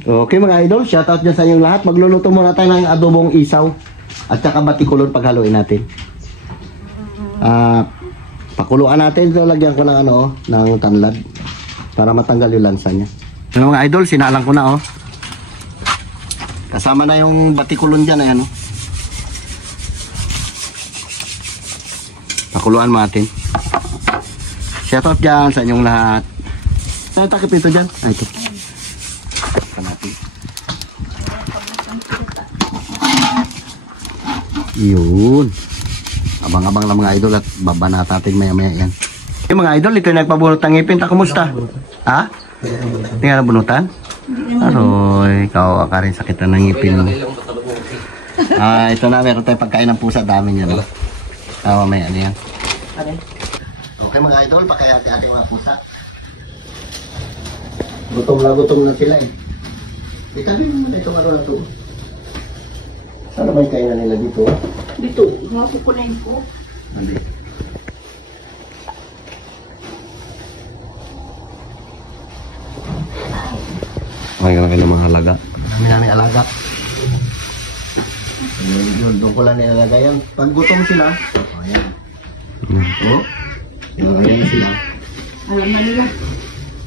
Okay mga idol, shoutout dyan sa inyong lahat. Magluluto muna tayo ng adobong isaw at saka batikulon paghaluin natin. Pakuluan natin ito, lagyan ko ng ng tanlad para matanggal yung lansa niya. Yung mga idol, sinalang ko na kasama na yung batikulon dyan, ayan Pakuluan natin. Shoutout dyan sa inyong lahat. Saan takip ito dyan? Ito. Yun. Abang-abang lang mga idol at babanat natin maya-maya yan. Yung mga idol, ito yung nagpabunot ng ngipin. Kamusta? Ha? Hindi nga nabunutan? Aroy, ikaw ka rin sakit na ng ngipin mo. Ito na, meron tayong pagkain ng pusa. Dami niya. Mamaya ano yan. Okay mga idol, pakayati-ati mga pusa. Gutom na sila Itabi naman itong na ito. Sana ba yung kainan nila dito? Dito, mga kukunain ko. Hindi. Okay ka na mga alaga. Marami namin alaga. Yun, doon ko lang nilalagay yan. Pag gutom sila, ayan. Ayan na sila. Alam na nila.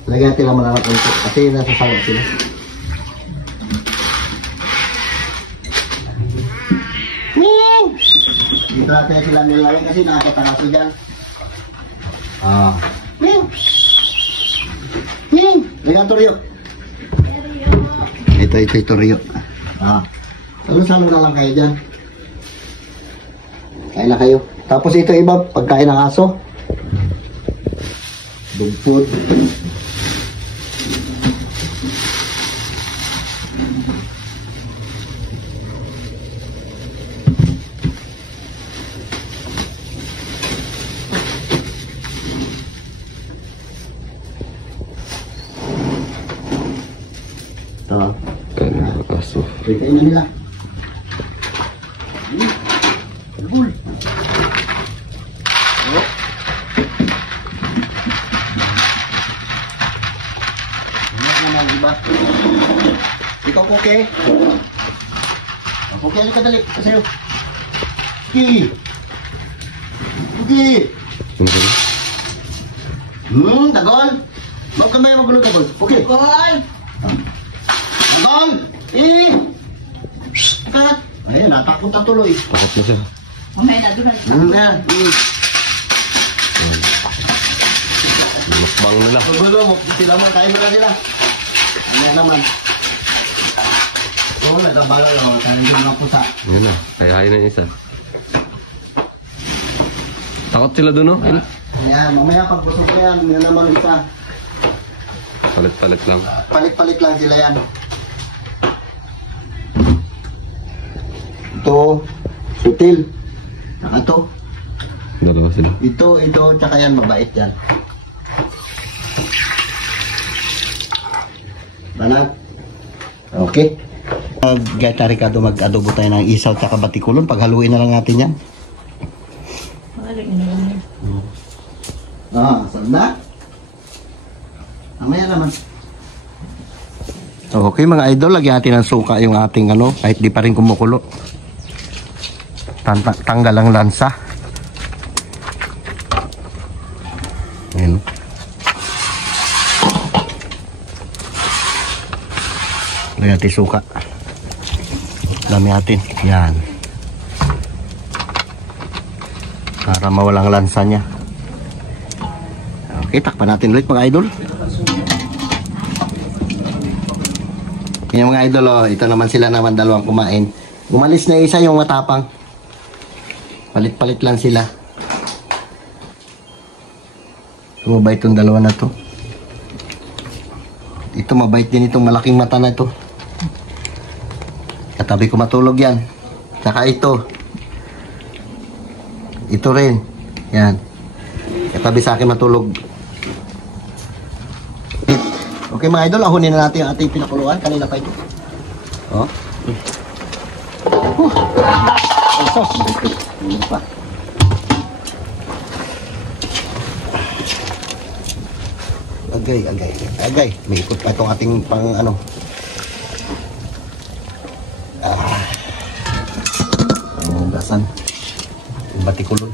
Lagyan natin lang malakot ito kasi nasasawa sila. Dito natin sila nilalagay kasi nakakatanga sila dyan. Lagyan ito Rio. Ito Rio. Salo-salo na lang kayo dyan. Kain na kayo. Tapos ito iba, pagkain ng aso. Dog food. Ito na nila. Bulbul. Ikaw okay? Okay, halika dali. Sa'yo. Okay. Okay. Dagol. Huwag ka may magulog-agol. Okay. Dagol. Dagol. Kat. Ayun, natakot na tuloy. Takot na siya. Mamaya na doon. Yan. Masbang nila. Gulo mo, sila man, kain mo na sila. Ayan naman. Oo, nagabala lang. Kain mo mga pusa. Yan na, kaya na yung isa. Takot sila doon, no? Ayan, mamaya pag busog na yan, yun naman isa. Palit-palit lang. Palit-palit lang sila yan. Ito, sutil. Saka ito. Dalawa sila. Ito, tsaka yan, mabait yan. Banat. Okay. Gata Ricardo, mag-adobo tayo ng isaw tsaka batikulon. Paghaluin na lang natin yan. Saan na? Mamaya naman. Okay mga idol, lagyan natin ng suka yung ating kahit di pa rin kumukulo. Tanggal ang lansa. Ayan. Lagyan natin suka. Dami natin. Yan. Para mawalang lansa niya. Okay, takpan natin ulit mga idol. Yung mga idol, ito naman sila naman dalawang kumain. Umalis na isa yung matapang. Palit-palit lang sila. Mabait itong dalawa na to. Ito mabait din itong malaking mata na ito. Katabi ko matulog yan. Tsaka ito. Ito rin. Yan. Katabi sa akin matulog. Okay mga idol, ahunin na natin ang ating pinakuluan. Kanina pa ito. Sos. Ano pa? Agay. May ikot pa itong ating pang bubuksan. Yung batikulon.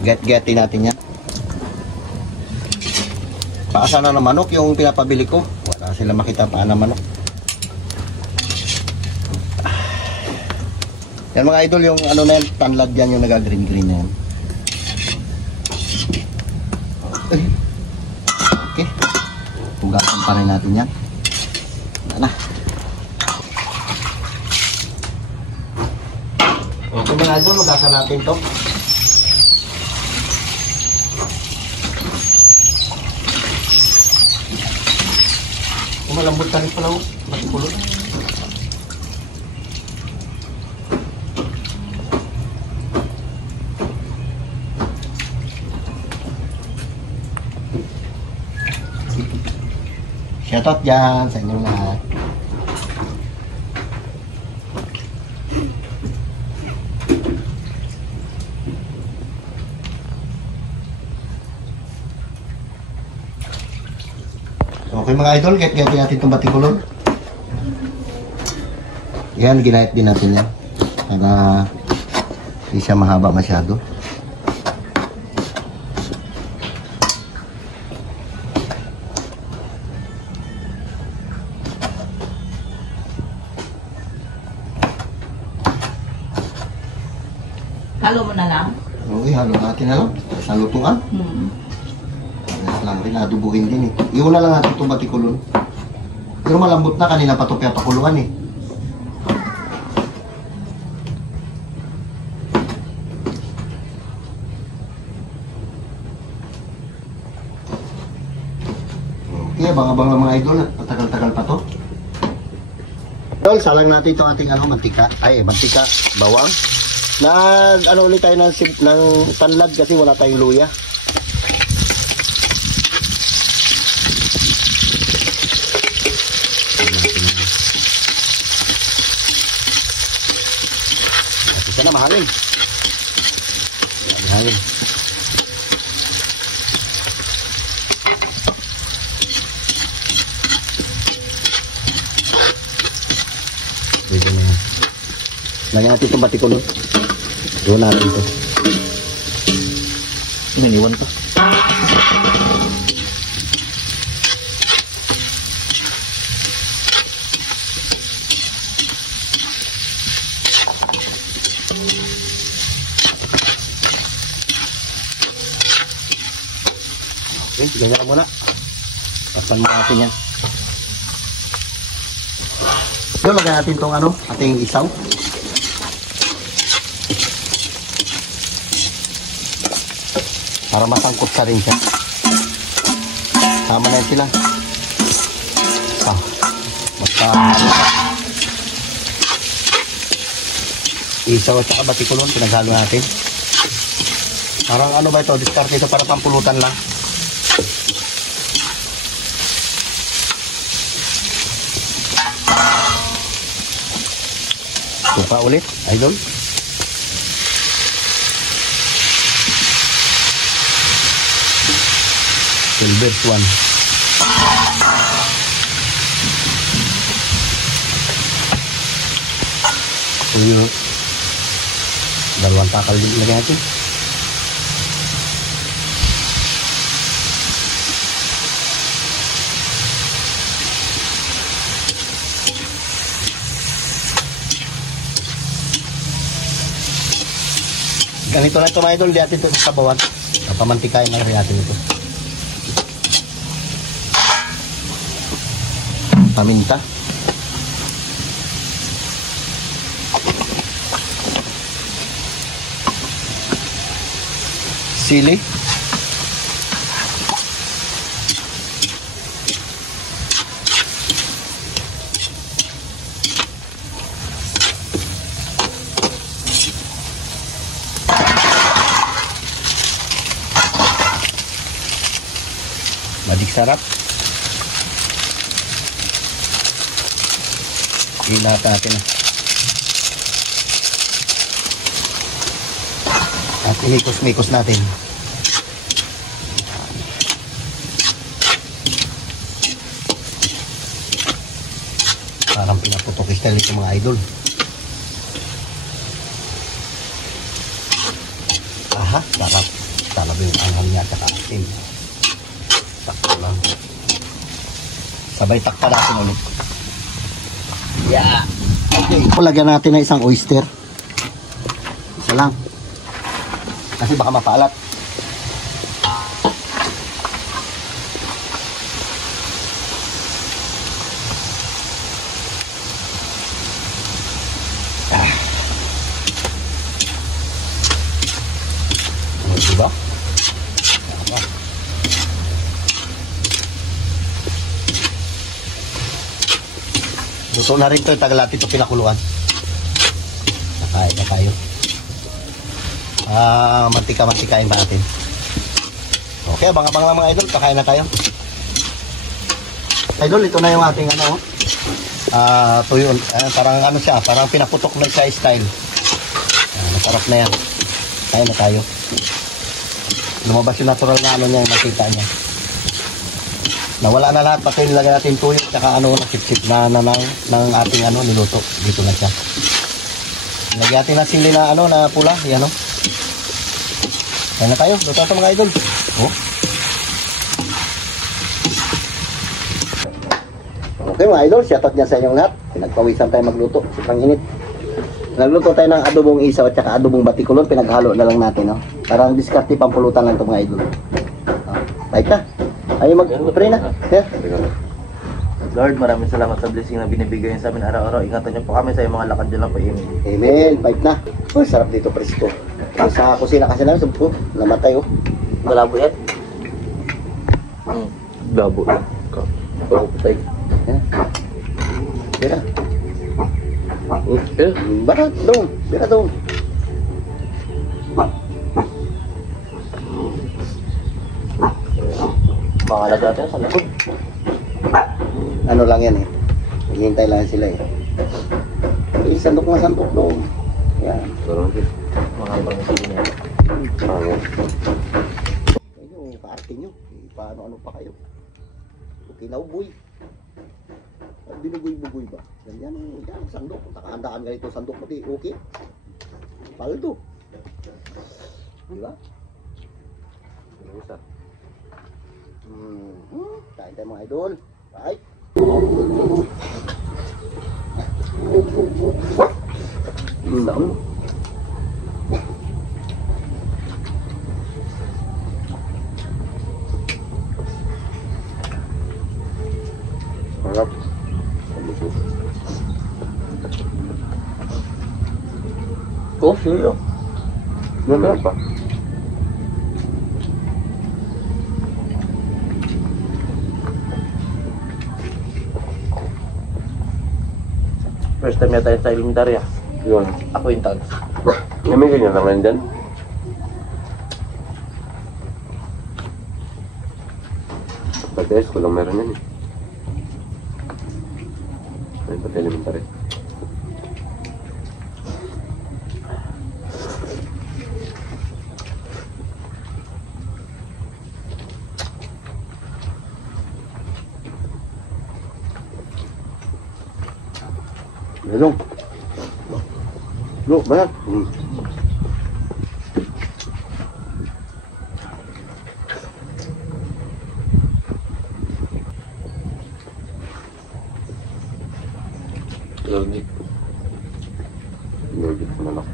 Get-getin natin yan. Paasa na ng manok yung pinapabili ko. Wala sila makita paan ng manok. Yan mga idol, yung ano na yan, tanlad yan, yung naga-green-green na yan. Okay. Tugasan pa rin natin yan. Wala na. Okay mga idol, tugasan natin to. Malambot ka rin pala, matikulot. Shoutout dyan sa inyong lahat. Okay mga idol, get-getin natin itong batikulon. Yan, ginayat din natin yan. Para hindi siya mahaba masyado. Halo mo na lang. Okay, halo natin na lang. Sa lutuan. Alas lang rin, adubuhin din eh. Iyon na lang natin itong batikulon. Pero malambot na, kanina pa ito pinapakuluan eh. Okay, abang-abang lang mga idol at patagal-tagal pa to. Idol, salang natin itong ating mantika. Ay, mantika, bawang. Na ano ulit tayo ng tanlad kasi wala tayong luya. Ito na mahangin. Mahangin. Pwede na yan. Lagyan natin itong batikulon. Iwan natin ito. Iniwan ko. Okay, ganyan muna. Pasan mo natin yan. Doon, lagyan natin itong ating isaw. Para masangkot sa rin siya. Sama na yan sila. Basta isaw at saka batikulon, pinaghalo natin. Parang ano ba ito? Diskarte ito para pampulutan lang. Suka ulit, idol. Silver Swan. Tuyo. Dalawang takal din lagyan natin. Ganito na ito mga idol, di natin ito sa sabawan. Napamantikain na rin natin ito. Paminta. Sili. Madik sarap. Lahat natin at inikos-mikos natin. Parang pinaputok style ito mga idol. ha. Sarap. Talaga yung anghang niya at asin. Sakto lang. Sabay takpa natin ulit. Yeah. Okay. Lagyan natin ng isang oyster. Isa lang. Kasi baka mapaalat. Diba? Luto na rin ito. Tagal natin ito pinakuluan. Nakain na tayo. Mantika-mantikain pa natin. Okay, abang-abang lang mga idol. Kakain na tayo. Idol, ito na yung ating ano. Tuyo. Parang ano siya. Parang pinaputok na siya style. Masarap na yan. Kain na tayo. Lumabas yung natural na ano niya, yung makita niya. Nawala na lahat, pati nilagay natin tuyo, tsaka ano, nasip-sip na ng ating ano, niluto. Dito na siya. Nilagay natin na sili na ano, na pula, yan o. Kaya na tayo, luto ito mga idol. Oh. Okay mga idol, shoutout niya sa inyong lahat. Pinagpawisan tayo magluto, sobrang init. Nagluto tayo ng adobong isaw at saka adobong batikulon, pinaghalo na lang natin, no? Parang diskarte pampulutan lang ito mga idol. Baik na. Ayaw mag-pray na. Yeah. Lord, maraming salamat sa blessing na binibigay niyo sa amin araw-araw. Ingatan niyo po kami sa mga lakad dyan lang po. Amen. Amen. Baik na. Oh, sarap dito, presko. Sa kusina kasi namin, sabi ko, namatay, oh. Malabo yan? Labo yan. Parang patay. Yeah. Bira. Eh? Barat, dong. Bira, dong. Mga alaga natin sa likod. Ano lang yan, eh. Hihintay lang sila, eh. Sandok na sandok, dong. Yan. Sarap din. Mga pangisiin niya. Pangit. Yung kaarte nyo. Paano-ano pa kayo. Okay na, uboy. Binugoy-bugoy ba? Ganyan, yan, sandok. Nakahandaan ganito sandok pati, okay. Paldo. Di ba? Isa. Kain tayo mga idol. Right? Dami. Harap. Oh, sure. Ganda pa. First time yata yung sa elementarya. Yun. Ako yung tag. May ganyan naman dyan. Pati ko lang meron yan eh. Ay, pati elementary. Belum. Lu, banyak. Allergic. Allergic sa manok.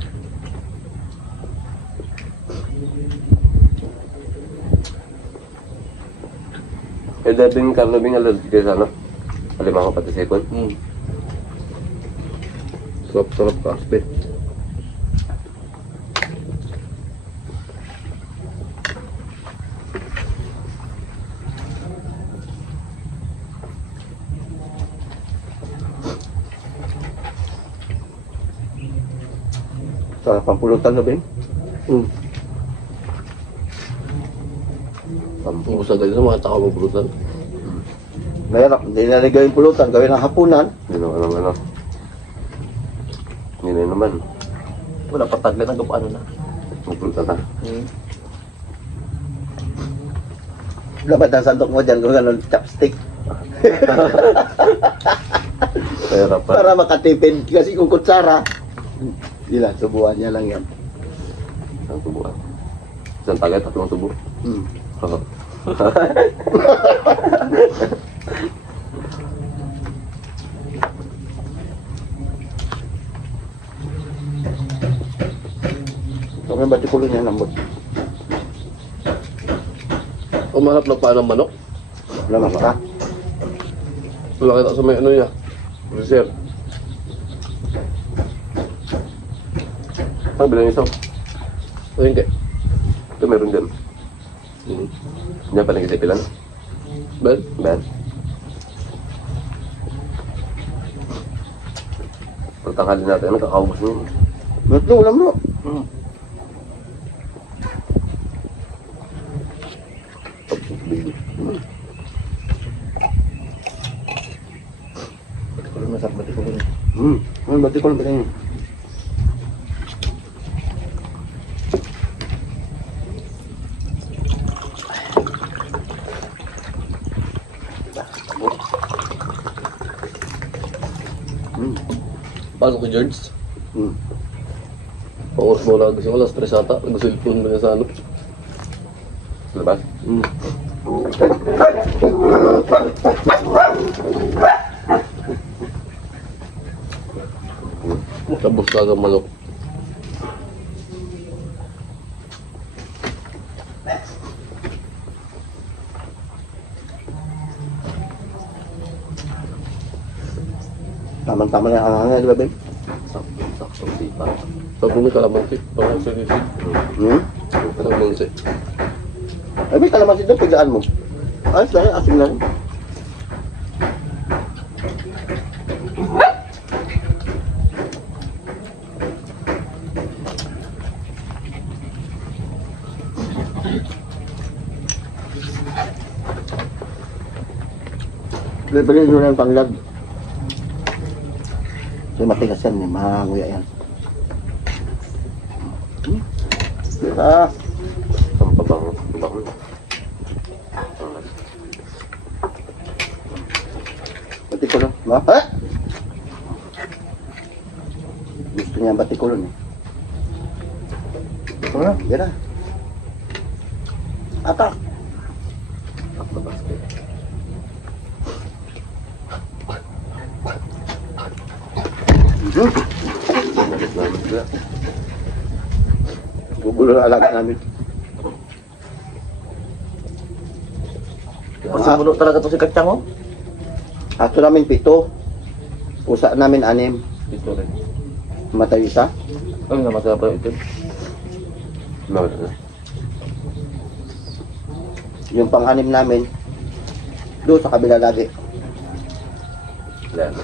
Eh, dating karnabing allergic kayo sa ano? Alimango pati sekon. Sarap-sarap ka, aspe. Sa pampulutan na ba yun? Pampus agad sa mga tao magbulutan. Mayroon, hindi nalagay yung pulutan. Gawin ng hapunan. Hindi naman ano. Hindi na naman. Wala pataglan ng ano na. Magpulta na. Dapat ang sandok mo dyan kung gano'n chopstick. Kaya pa. Para makatipid. Kasi kung kutsara, ilan, subuhan niya lang yan. Ang tubuan. Isang tagay, 3 tubo. Oo. Kami batikulo niya lambot. Umanap ng paa ng manok. Lamang ka. Wala kita sa may ano niya. Reserve. Ang bilang isa. O hindi. Ito meron dyan. Diyan pa nag-isipilan. Bad? Bad. Pagtanghali natin, ano, kakaubos niyo. Ba't ulam mo? Batikulo na sa batikulo niya. Ang batikulo ba niya? Pasok ko, George. Hmm. Pangos mo na gusto ko, alas 3 ata. Nag-cellphone mo niya sa ano. Sa labas? Tapos ka ng manok. Tama-tama na ang hangin, di ba, Ben? Sakto, sipa. Sabi mo kalamansi. Parang sinisi. Kalamansi. Ay, may kalamansi doon, piglaan mo. Ayos lang, asin lang. Bili nyo na yung panglag. Kasi matigas yan, eh. Mahanguya yan. Ah, Ang pabango. Pabango. batikulo. Ba? Ha? Gusto niya ang batikulo eh. Ito na, yan na. Atak! Ang labas ko. Nagit namin sila. Gugulo na alaga namin. Pasimuno talaga to si Katsang, oh. Aso namin 7. Pusa namin 6. Dito rin. Matay isa. Ay, namatay pa ito. Nawala na. Yung pang-6 namin, doon sa kabila lagi. Wala na.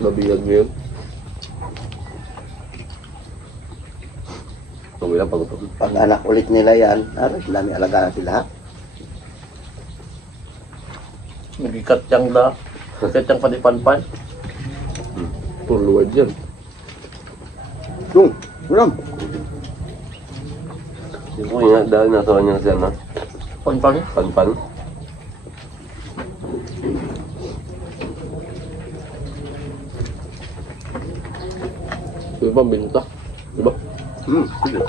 Nabiyag mo yun. Tuloy lang pag ito. Pag anak ulit nila yan, aray, dami alagaan sila. Nagikatsang da. Katsang pa di panpan. Puro luwad yan. Dung, ulam. Yung po nga, dahil nasa kanya siya na. Panpan. Panpan. Yung pambinta. Diba? Sige.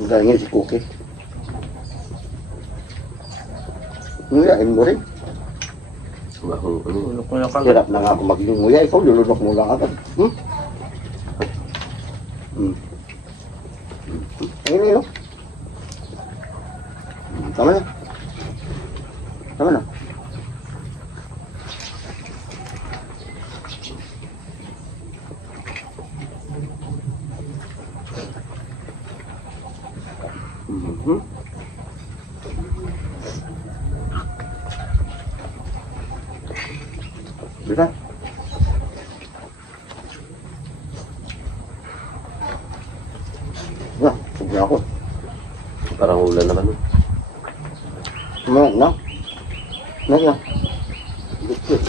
Ang galing si Cookie. Nguyain mo rin. Bahong ano. Ulok mo na kagad. Hirap na nga ako mag-nguya. Ikaw, lulunok mo lang agad. Ayun, ayun. Tama na. Tama na. Bisa? Nah, sudah aku. Parang ulan naman. Nah, nah. Nah, nah. Dikit.